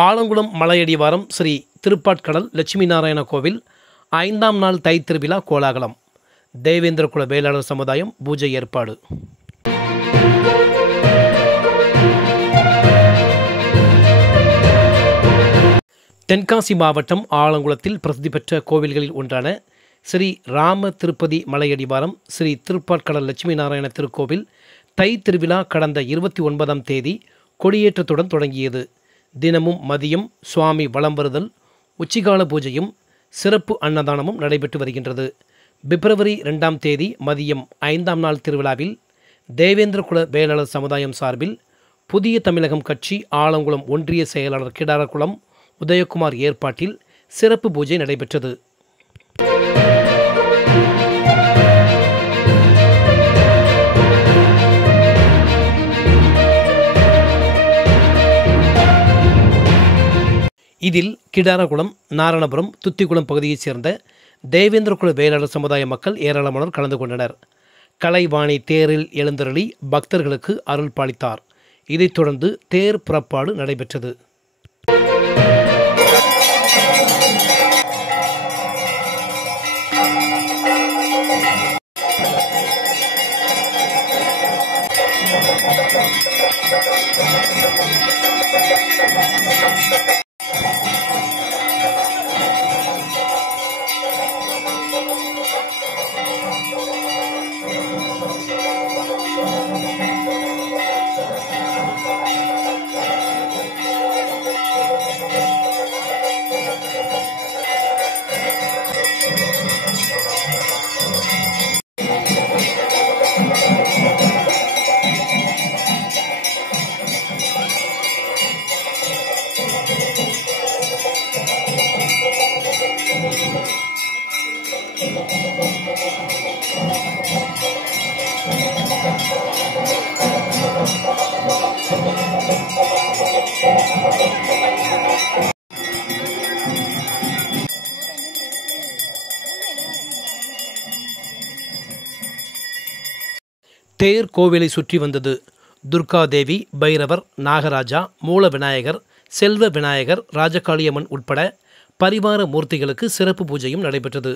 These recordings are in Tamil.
ஆலங்குளம் மலையடிவாரம் ஸ்ரீ திருப்பாட்கடல் லட்சுமி நாராயண கோவில் 5ஆம் நாள் தை திருவிழா கோலாகலம். தேவேந்திர குல வேளாளர் சமுதாயம் பூஜை ஏற்பாடு. தென்காசி மாவட்டம் ஆலங்குளத்தில் பிரசித்தி பெற்ற கோவில்களில் ஒன்றான ஸ்ரீ ராம திருப்பதி மலையடிவாரம் ஸ்ரீ திருப்பாட்கடல் லட்சுமி நாராயண திருக்கோவில் தை திருவிழா கடந்த 29ஆம் தேதி கொடியேற்றத்துடன் தொடங்கியது. தினமும் மதியம் சுவாமி வலம் வருதல், உச்சிகால பூஜையும் சிறப்பு அன்னதானமும் நடைபெற்று வருகின்றது. பிப்ரவரி 2ஆம் தேதி மதியம் 5ஆம் நாள் திருவிழாவில் தேவேந்திர குல வேளாளர் சமுதாயம் சார்பில் புதிய தமிழகம் கட்சி ஆலங்குளம் ஒன்றிய செயலாளர் கிடாரக்குளம் உதயகுமார் ஏற்பாட்டில் சிறப்பு பூஜை நடைபெற்றது. இதில் கிடாரகுளம், நாரணபுரம், துத்திக்குளம் பகுதியைச் சேர்ந்த தேவேந்திர குல வேளாளர் சமுதாய மக்கள் ஏராளமானோர் கலந்து கொண்டனர். கலைவாணி தேரில் எழுந்தருளி பக்தர்களுக்கு அருள் பாலித்தார். இதைத் தொடர்ந்து தேர் புறப்பாடு நடைபெற்றது. தேர் கோவிலை சுற்றி வந்தது. துர்காதேவி, பைரவர், நாகராஜா, மூல விநாயகர், செல்வ விநாயகர், ராஜகாளியம்மன் உட்பட பரிவார மூர்த்திகளுக்கு சிறப்பு பூஜையும் நடைபெற்றது.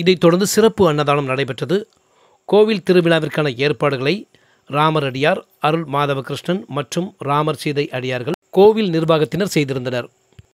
இதைத் தொடர்ந்து சிறப்பு அன்னதானம் நடைபெற்றது. கோவில் திருவிழாவிற்கான ஏற்பாடுகளை ராமர் அடியார், அருள் மாதவ கிருஷ்ணன் மற்றும் ராமர் சீதை அடியார்கள் கோவில் நிர்வாகத்தினர் செய்திருந்தனர்.